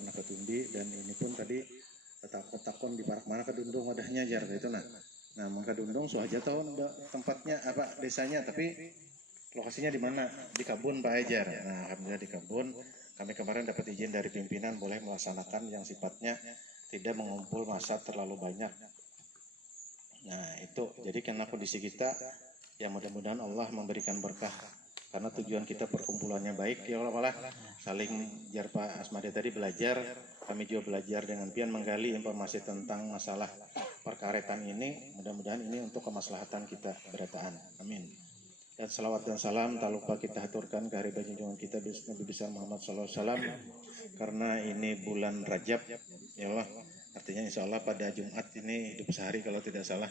pernah ke Tundi, dan ini pun tadi takon di parak mana kedundung wadahnya jar itu nah mengkadundung so aja tahu tempatnya apa desanya, tapi lokasinya di mana, di Kabun Pak Ejar. Nah alhamdulillah di Kabun kami kemarin dapat izin dari pimpinan boleh melaksanakan yang sifatnya tidak mengumpul massa terlalu banyak. Nah itu jadi karena kondisi kita ya mudah-mudahan Allah memberikan berkah, karena tujuan kita perkumpulannya baik ya Allah malah saling jar Pak Asmadi tadi belajar, kami juga belajar dengan pian menggali informasi tentang masalah perkaretan ini, mudah-mudahan ini untuk kemaslahatan kita berataan, amin. Dan salawat dan salam tak lupa kita haturkan ke hari junjungan kita Nabi besar Muhammad SAW, karena ini bulan Rajab ya Allah, artinya insya Allah pada Jumat ini hidup sehari kalau tidak salah.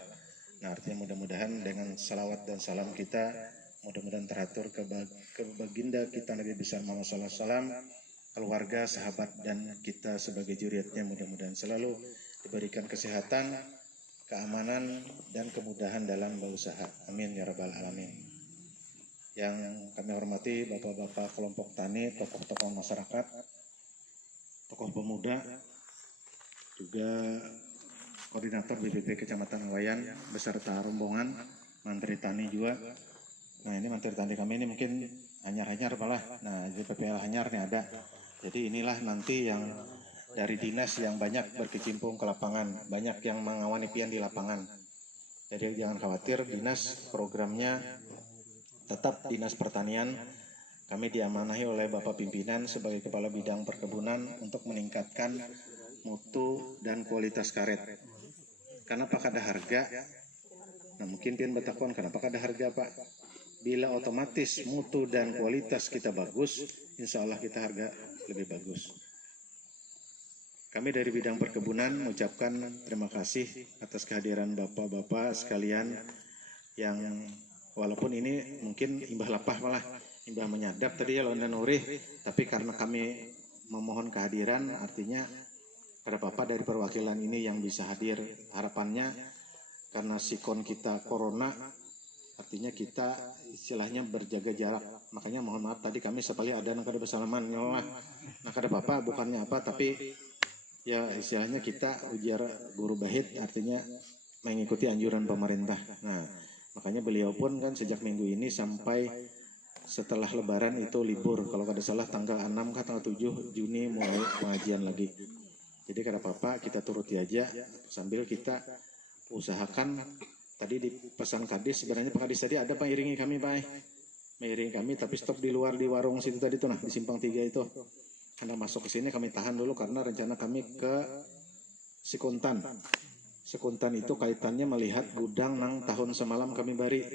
Nah artinya mudah-mudahan dengan salawat dan salam kita mudah-mudahan teratur ke baginda kita Nabi besar Muhammad SAW, keluarga, sahabat, dan kita sebagai juriatnya mudah-mudahan selalu diberikan kesehatan, keamanan, dan kemudahan dalam berusaha. Amin ya rabbal alamin. Yang kami hormati bapak-bapak kelompok tani, tokoh-tokoh masyarakat, tokoh pemuda, juga koordinator BPP Kecamatan Wayan beserta rombongan Mantri Tani juga. Nah ini Mantri Tani kami ini mungkin hanyar-hanyar malah. Nah di PPL hanyar nih ada. Jadi inilah nanti yang dari dinas yang banyak berkecimpung ke lapangan, banyak yang mengawani pian di lapangan. Jadi jangan khawatir, dinas programnya tetap dinas pertanian. Kami diamanahi oleh Bapak Pimpinan sebagai Kepala Bidang Perkebunan untuk meningkatkan mutu dan kualitas karet. Kenapa kada harga? Nah mungkin pian betakon kenapa kada harga Pak? Bila otomatis mutu dan kualitas kita bagus, insya Allah kita harga lebih bagus. Kami dari bidang perkebunan mengucapkan terima kasih atas kehadiran bapak-bapak sekalian yang walaupun ini mungkin imbah lapah malah, imbah menyadap tadi ya Londa Nurih, tapi karena kami memohon kehadiran artinya pada bapak dari perwakilan ini yang bisa hadir, harapannya karena sikon kita corona artinya kita istilahnya berjaga jarak, makanya mohon maaf tadi kami sekali ada yang kada bersalaman nyolah, nah kada bapak bukannya apa, tapi ya istilahnya kita ujar guru bahit artinya mengikuti anjuran pemerintah. Nah makanya beliau pun kan sejak minggu ini sampai setelah lebaran itu libur, kalau kada salah tanggal 6 ke tanggal 7 Juni mulai pengajian lagi. Jadi kada apa-apa kita turuti aja sambil kita usahakan. Tadi di pesan kadis, sebenarnya Pak Kadis tadi ada Pak iringi kami Pak, mengiringi kami tapi stop di luar di warung situ tadi tuh, nah di simpang 3 itu. Anda masuk ke sini kami tahan dulu karena rencana kami ke Sikuntan. Sikuntan itu kaitannya melihat gudang nang tahun semalam kami bari.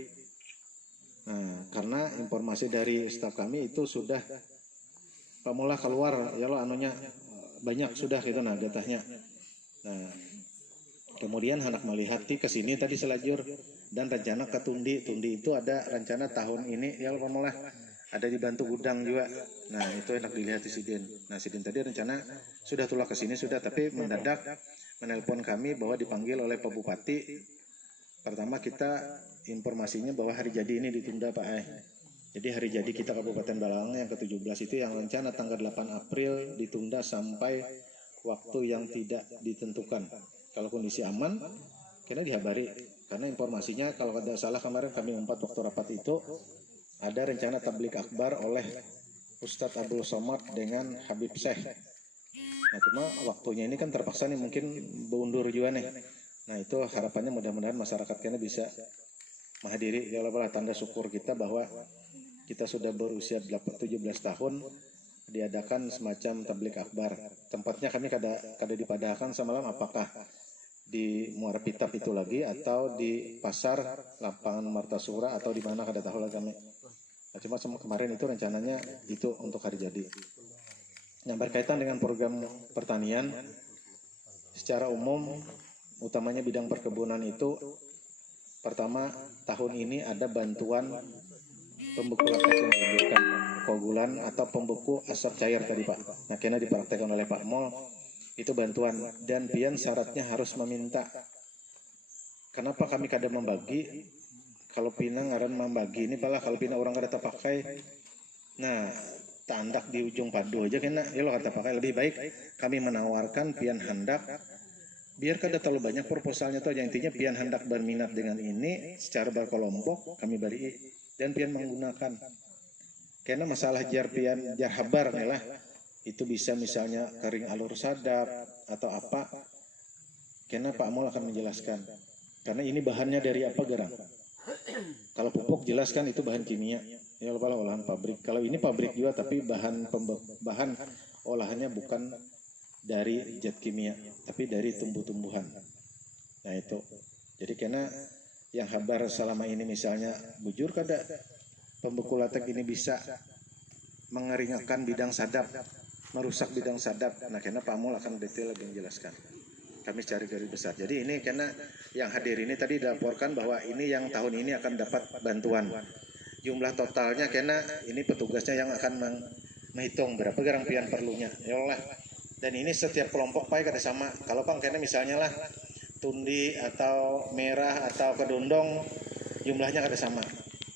Nah karena informasi dari staf kami itu sudah pamula keluar ya lo anunya banyak sudah gitu nah datanya. Nah kemudian hendak melihat ke sini tadi selajur dan rencana ke Tundi. Tundi itu ada rencana tahun ini ya pamula ada dibantu gudang juga. Nah itu enak dilihat di Sidin. Nah Sidin tadi rencana sudah tulah ke sini sudah, tapi mendadak menelpon kami bahwa dipanggil oleh Pak Bupati. Pertama kita informasinya bahwa hari jadi ini ditunda Pak Jadi hari jadi kita Kabupaten Balalang yang ke-17 itu yang rencana tanggal 8 April ditunda sampai waktu yang tidak ditentukan. Kalau kondisi aman, kena dihabari. Karena informasinya kalau tidak salah kemarin kami umpat waktu rapat itu ada rencana tablik akbar oleh Ustadz Abdul Somad dengan Habib Syekh. Nah cuma waktunya ini kan terpaksa nih mungkin berundur juga nih. Nah itu harapannya mudah-mudahan masyarakat kena bisa menghadiri. Ya Allah tanda syukur kita bahwa kita sudah berusia 17 tahun diadakan semacam tablik akbar. Tempatnya kami kada dipadahkan semalam, apakah di Muara Pitap itu lagi atau di pasar lapangan Martasura atau di mana kada tahu lah kami. Nah, cuma kemarin itu rencananya itu untuk hari jadi. Yang berkaitan dengan program pertanian secara umum utamanya bidang perkebunan itu pertama tahun ini ada bantuan pembuku lapak yang diberikan koagulan atau pembuku asap cair tadi Pak. Nah kena dipraktekkan oleh Pak Mol itu bantuan dan pian syaratnya harus meminta. Kenapa kami kada membagi? Kalau pina ngaran membagi ini malah kalau pina orang kada terpakai. Nah tandak di ujung padu aja kena ya lo kata pakai lebih baik kami menawarkan pian handak biar kada terlalu banyak proposalnya tuh aja intinya pian hendak berminat dengan ini secara berkelompok kami beri dan pian menggunakan karena masalah jar pian jar habar nih lah itu bisa misalnya kering alur sadap atau apa karena Pak Mul akan menjelaskan karena ini bahannya dari apa Gerang kalau pupuk jelaskan itu bahan kimia ya olahan pabrik kalau ini pabrik juga tapi bahan olahannya bukan dari zat kimia tapi dari tumbuh-tumbuhan. Nah itu. Jadi karena yang habar selama ini misalnya bujur kada pembeku latek ini bisa mengeringankan bidang sadap, merusak bidang sadap. Nah karena Pak Mul akan detail lebih menjelaskan. Kami cari garis besar. Jadi ini karena yang hadir ini tadi dilaporkan bahwa ini yang tahun ini akan dapat bantuan. Jumlah totalnya karena ini petugasnya yang akan menghitung berapa garang pian perlunya. Ya Allah. Dan ini setiap kelompok Pak kada sama. Kalau Pang karena misalnya lah tundi atau merah atau kedondong jumlahnya kada sama.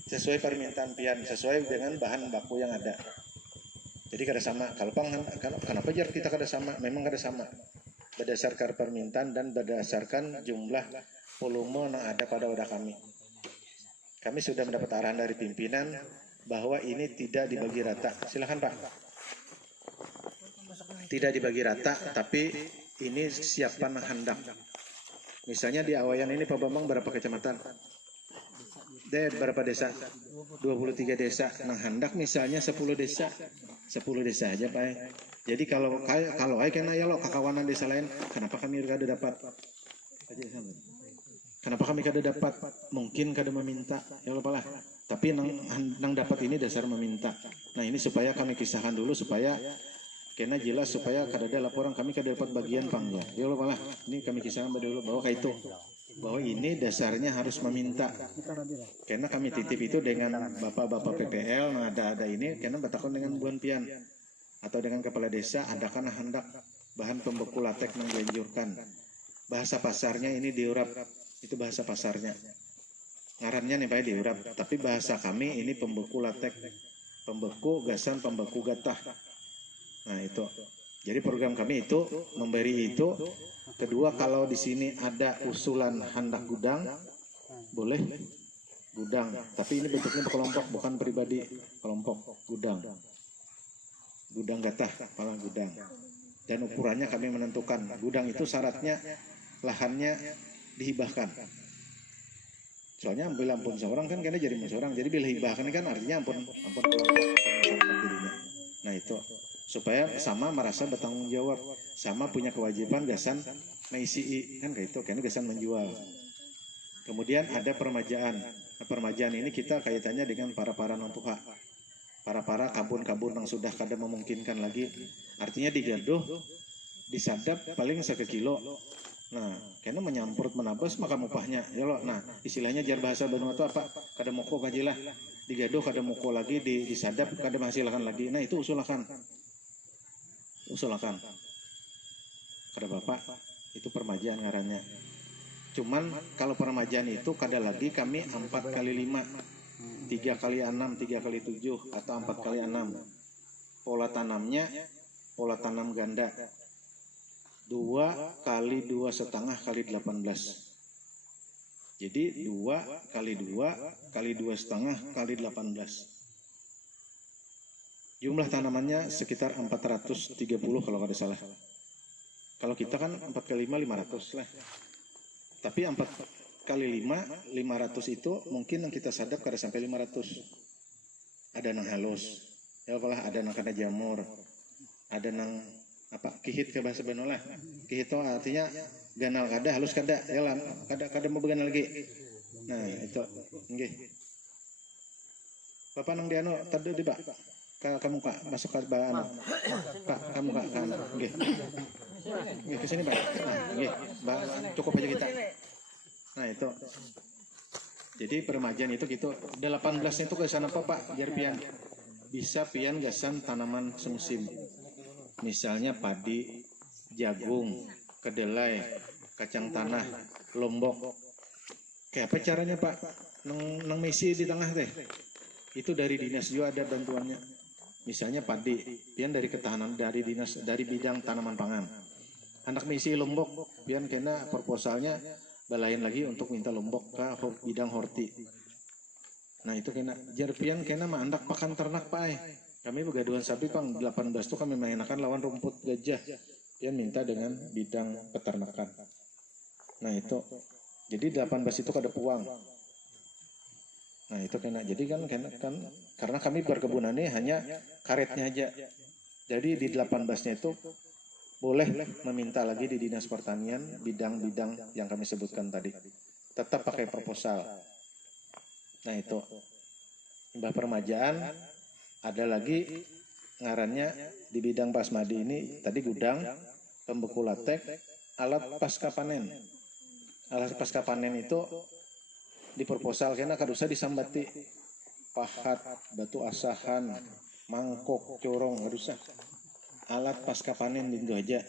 Sesuai permintaan pian, sesuai dengan bahan baku yang ada. Jadi kada sama. Kalau Pang kenapa jar kita kada sama? Memang kada sama. Berdasarkan permintaan dan berdasarkan jumlah volume yang ada pada wadah kami. Kami sudah mendapat arahan dari pimpinan bahwa ini tidak dibagi rata. Silakan Pak. Tidak dibagi rata, tapi ini siapan hendak. Misalnya di Awayan ini Pak Bambang berapa kecamatan? Berapa desa? 23 desa. Nah hendak misalnya 10 desa. 10 desa aja Pak. Jadi kalau kena ya lo kakawanan desa lain, kenapa kami kada dapat? Kenapa kami kada dapat? Mungkin kada meminta, ya lo lah. Tapi nang dapat ini dasar meminta. Nah ini supaya kami kisahkan dulu supaya kena jelas supaya kada ada laporan kami kada dapat bagian Pang ya. Ya lo lah. Ini kami kisahkan dulu bahwa kayak itu. Bahwa ini dasarnya harus meminta. Karena kami titip itu dengan bapak-bapak PPL, nah ada ini karena bertakon dengan Buan Pian. Atau dengan kepala desa adakan hendak bahan pembeku latek mengganjurkan bahasa pasarnya ini diurap itu bahasa pasarnya ngarannya nih Pak diurap tapi bahasa kami ini pembeku latek pembeku gasan pembeku gatah nah itu jadi program kami itu memberi itu kedua kalau di sini ada usulan hendak gudang boleh gudang tapi ini bentuknya kelompok bukan pribadi kelompok gudang gatah, kepala gudang. Dan ukurannya kami menentukan. Gudang itu syaratnya lahannya dihibahkan. Soalnya ambil ampun seorang kan karena jadi seorang. Jadi bila hibahkan kan artinya ampun dirinya. Nah itu supaya sama merasa bertanggung jawab, sama punya kewajiban gasan mengisi kan kayak itu, karena gasan menjual. Kemudian ada permajaan. Nah, permajaan ini kita kaitannya dengan para nantuha. Para kabun-kabun yang sudah kada memungkinkan lagi artinya digaduh disadap paling 1 kilo nah karena menyampurut menabas maka upahnya ya lo nah istilahnya jar bahasa Bandung itu apa kada moko kajilah digaduh kada moko lagi disadap kada menghasilkan lagi nah itu usulakan kada bapak itu permajaan ngarannya cuman kalau permajaan itu kada lagi kami 4 kali 5 3 kali 6, 3 kali 7 atau 4 kali 6. Pola tanamnya pola tanam ganda 2 kali 2,5 kali 18. Jadi 2 kali 2 kali 2,5 kali 18. Jumlah tanamannya sekitar 430 kalau kada salah. Kalau kita kan 4 kali 5 500 lah. Tapi 4 kali 500 itu mungkin yang kita sadap kada sampai 500 ada nang halus ya apalah ada nang kena jamur ada nang apa kihit ke bahasa Benola kihit itu artinya ganal kada halus kada ya lah kada mau beganal lagi nah itu nggih Bapak nang diano tadi di Pak kamu Kak masuk ke anu Kak kamu Kak kan nggih nggih ke sini Pak nggih cukup aja kita. Nah itu, jadi permajaan itu gitu. 18 itu gasan apa Pak? Biar pian bisa pian gasan tanaman semusim. Misalnya padi, jagung, kedelai, kacang tanah, lombok. Kayak apa caranya Pak? Nang misi di tengah teh. Itu dari dinas juga ada bantuannya. misalnya padi, pian dari ketahanan dari dinas dari bidang tanaman pangan. Anak misi Lombok, pian kena proposalnya balain lagi untuk minta Lombok ke bidang horti. Nah itu kena jarpian kena mah andak pakan ternak pak. Kami begaduhan sapi pang 18 tuh kami mainkan lawan rumput gajah. Pian minta dengan bidang peternakan. Nah itu jadi 18 itu kada puang. Nah itu kena jadi kan karena kami perkebunannya hanya karetnya aja. Jadi di 18-nya itu boleh meminta lagi di Dinas Pertanian bidang-bidang yang kami sebutkan tadi. Tetap pakai proposal. Nah itu Mbah Permajaan ada lagi ngarannya di bidang basmadi ini tadi gudang, pembeku latek, alat pasca panen. Alat pasca panen itu di proposal kena kadusa disambati pahat, batu asahan, mangkok, corong kadusa. Alat pasca panen di aja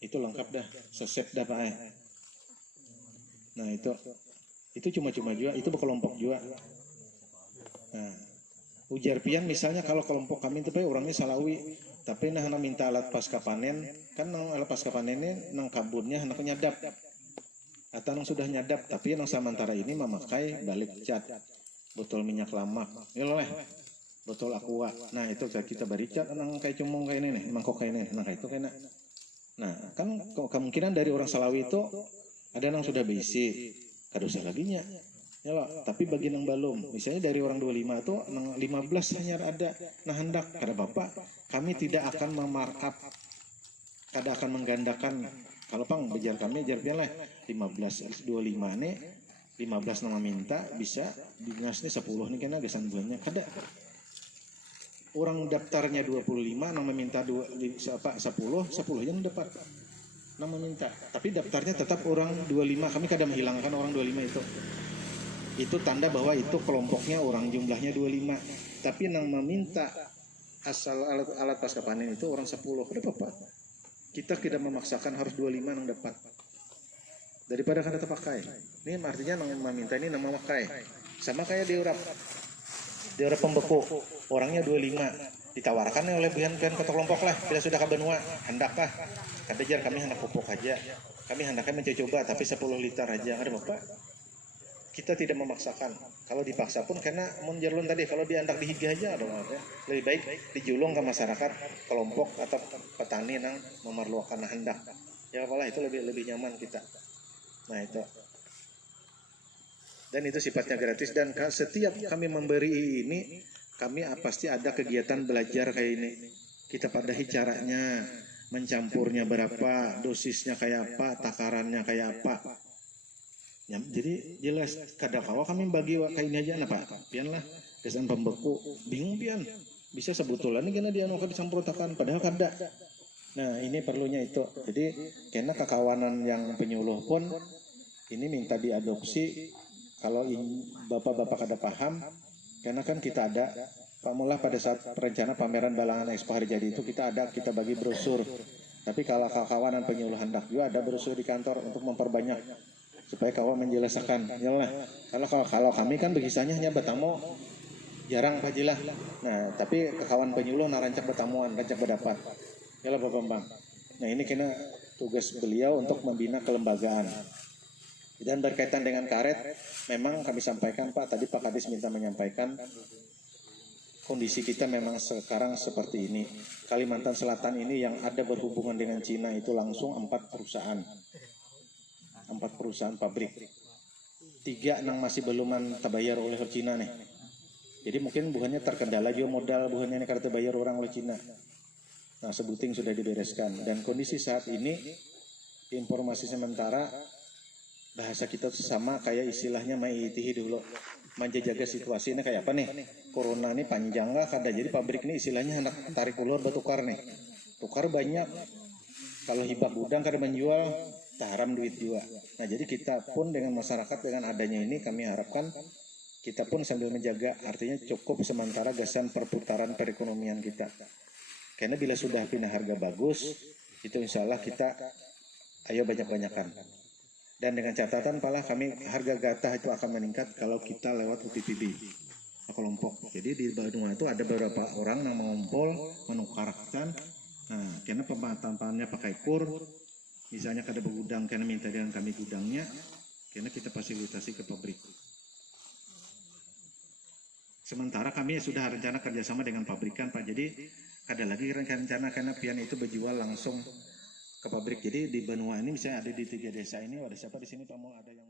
itu lengkap dah, sesep dah pak. Nah itu cuma-cuma juga, itu berkelompok juga. Nah ujar pian misalnya kalau kelompok kami itu pak orangnya Salawi, tapi nah minta alat pasca panen, kan alat pasca panennya nang kabunnya anak nyadap. Atau yang sudah nyadap, tapi yang sementara ini memakai balik cat, botol minyak lamak, ya loh, botol aqua. Nah itu kita beri cat, nang kayak cumong kayak ini nih, mangkok kayak ini, nah kayak itu kena. Nah kan kemungkinan dari orang Salawi itu ada yang sudah basic, kadosa laginya, ya loh. Tapi bagi yang belum, misalnya dari orang 25 itu, nang 15 hanya ada, nah hendak, kata bapak, kami tidak akan memarkup, kada akan menggandakan. Kalau pang bejar kami jarpian lah 15 25 nih 15 nama minta bisa dinas nih 10 nih kena gesan buahnya kada orang daftarnya 25 nama minta 10 yang dapat nama minta tapi daftarnya tetap orang 25 kami kada menghilangkan orang 25 itu tanda bahwa itu kelompoknya orang jumlahnya 25 tapi nama minta asal alat pasca panen itu orang 10 kada apa-apa. Kita tidak memaksakan harus 25 yang dapat. Daripada kan tetap pakai. Ini artinya yang meminta ini nama pakai. Sama kayak di Urap pembeku. Orangnya 25. Ditawarkan oleh pian ke kelompok lah. Bila sudah ke benua, hendakkah? Kata jar kami hendak pupuk aja. Kami hendaknya mencoba tapi 10 liter aja. Ada Bapak? Kita tidak memaksakan. Kalau dipaksa pun karena menjerlun tadi kalau diandak dihiga aja dong ya. Lebih baik dijulung ke masyarakat kelompok atau petani yang memerlukan hendak. Ya apalah itu lebih nyaman kita. Nah itu. Dan itu sifatnya gratis dan setiap kami memberi ini kami pasti ada kegiatan belajar kayak ini. Kita padahi caranya, mencampurnya berapa, dosisnya kayak apa, takarannya kayak apa. Ya, jadi jelas kadang-kala kami bagi kayak ini aja apa pian lah kesan pembeku bingung pian bisa sebetulnya karena dia mau dicampurkan padahal kada. Nah ini perlunya itu jadi karena kekawanan yang penyuluh pun ini minta diadopsi kalau bapak-bapak kada paham karena kan kita ada pamula pada saat rencana pameran Balangan Expo hari jadi itu kita bagi brosur tapi kalau kekawanan penyuluh hendak juga ada brosur di kantor untuk memperbanyak supaya kawan menjelaskan yalah kalau kami kan begisahnya hanya bertamu jarang pajilah nah tapi kawan penyuluh narancak bertamuan rancak berdapat yalah Bapak Bambang nah ini kena tugas beliau untuk membina kelembagaan dan berkaitan dengan karet memang kami sampaikan Pak tadi Pak Kadis minta menyampaikan kondisi kita memang sekarang seperti ini Kalimantan Selatan ini yang ada berhubungan dengan Cina itu langsung 4 perusahaan pabrik 3 yang masih beluman terbayar oleh Cina nih jadi mungkin bukannya terkendala juga modal bukannya ini karena terbayar orang oleh Cina nah sebuting sudah dibereskan dan kondisi saat ini informasi sementara bahasa kita sama kayak istilahnya maitihi dulu menjaga situasi ini kayak apa nih corona ini panjang lah kada jadi pabrik ini istilahnya anak tarik ulur bertukar nih tukar banyak kalau hibah gudang kada menjual haram duit juga. Nah jadi kita pun dengan masyarakat dengan adanya ini kami harapkan kita pun sambil menjaga artinya cukup sementara gasan perputaran perekonomian kita. Karena bila sudah pindah harga bagus itu insya Allah kita ayo banyak-banyakan. Dan dengan catatan pala kami harga gatah itu akan meningkat kalau kita lewat UPPB. kelompok. Jadi di Benua itu ada beberapa orang yang mengumpul, menukarkan. Nah, karena pematannya pakai kur, misalnya kada bergudang, karena minta dengan kami gudangnya, karena kita fasilitasi ke pabrik. Sementara kami sudah rencana kerjasama dengan pabrikan Pak. Jadi ada lagi rencana karena pian itu berjual langsung ke pabrik. Jadi di Benua ini misalnya ada di 3 desa ini, ada siapa di sini Pak mau ada yang